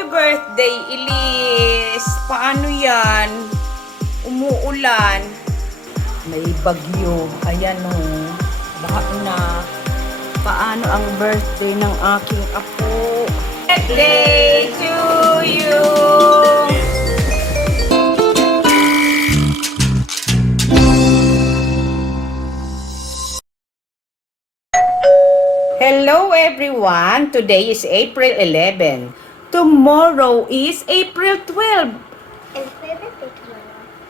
Happy birthday, Elise! Paano yan? Umuulan. May bagyo. Ayan o. Baka na. Paano ang birthday ng aking apo? Birthday to you! Hello everyone! Today is April 11. Tomorrow is April 12.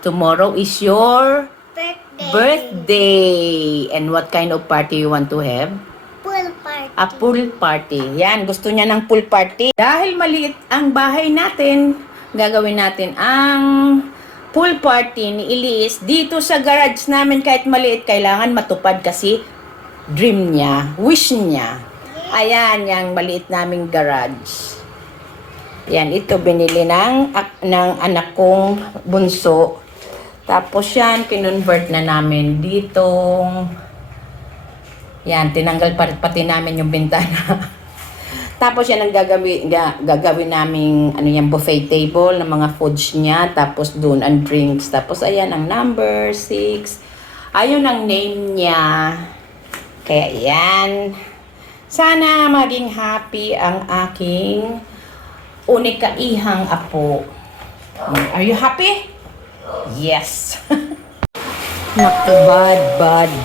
Tomorrow is your birthday. And what kind of party you want to have? Pool party. A pool party. Yan, gusto niya ng pool party. Dahil maliit ang bahay natin, gagawin natin ang pool party ni Elise dito sa garage namin. Kahit maliit, kailangan matupad kasi dream niya, wish niya. Ayan, yung maliit naming garage. Yan, ito binili ng anak kong bunso. Tapos yan, kinonvert na namin dito. Yan, tinanggal pati namin yung bintana. Tapos yan ang gagawin naming ano yan, buffet table ng mga foods niya. Tapos doon ang drinks. Tapos ayan ang number 6. Ayun ang name niya. Kaya yan. Sana maging happy ang aking unikaihang apo. Are you happy? Yes. Naku,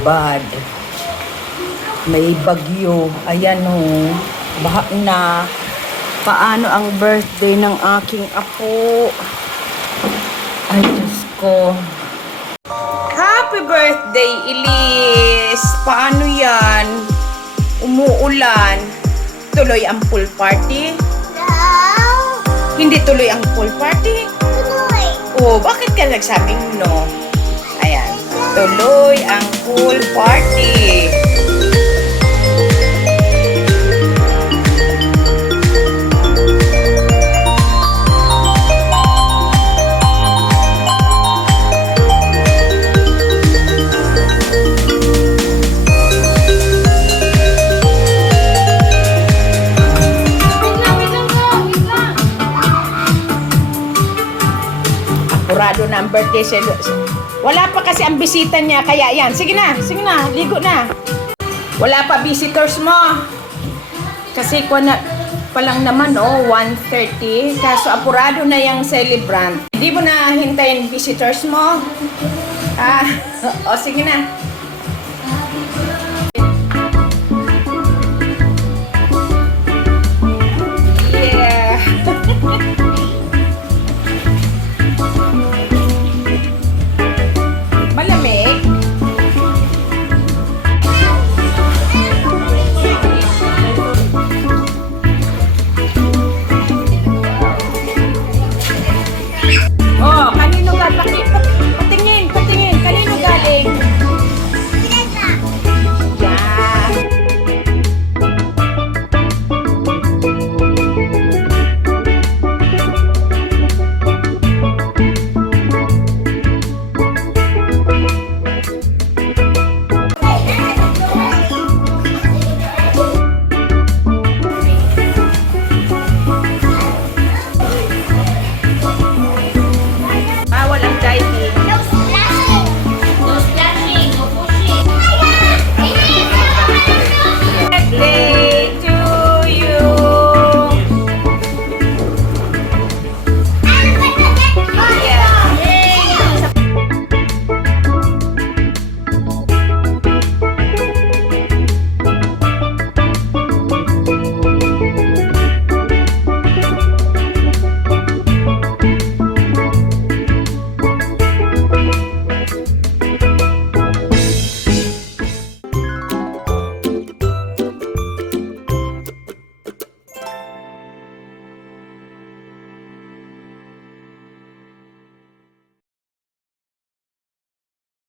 bad. May bagyo. Ayan o. Baha na. Paano ang birthday ng aking apo? Ay, Diyos ko. Happy birthday, Elise! Paano yan? Umuulan. Tuloy ang pool party? No! Hindi tuloy ang pool party? Tuloy! Oh, bakit ka nagsabing no? Ayan. Tuloy ang pool party. Apurado na ang birthday wala pa kasi ang bisita niya, kaya yan. Sige na, ligo na. Wala pa visitors mo. Kasi na pa lang naman, 1:30. Kaso apurado na yung celebrant. Hindi mo na hintayin visitors mo. Sige na.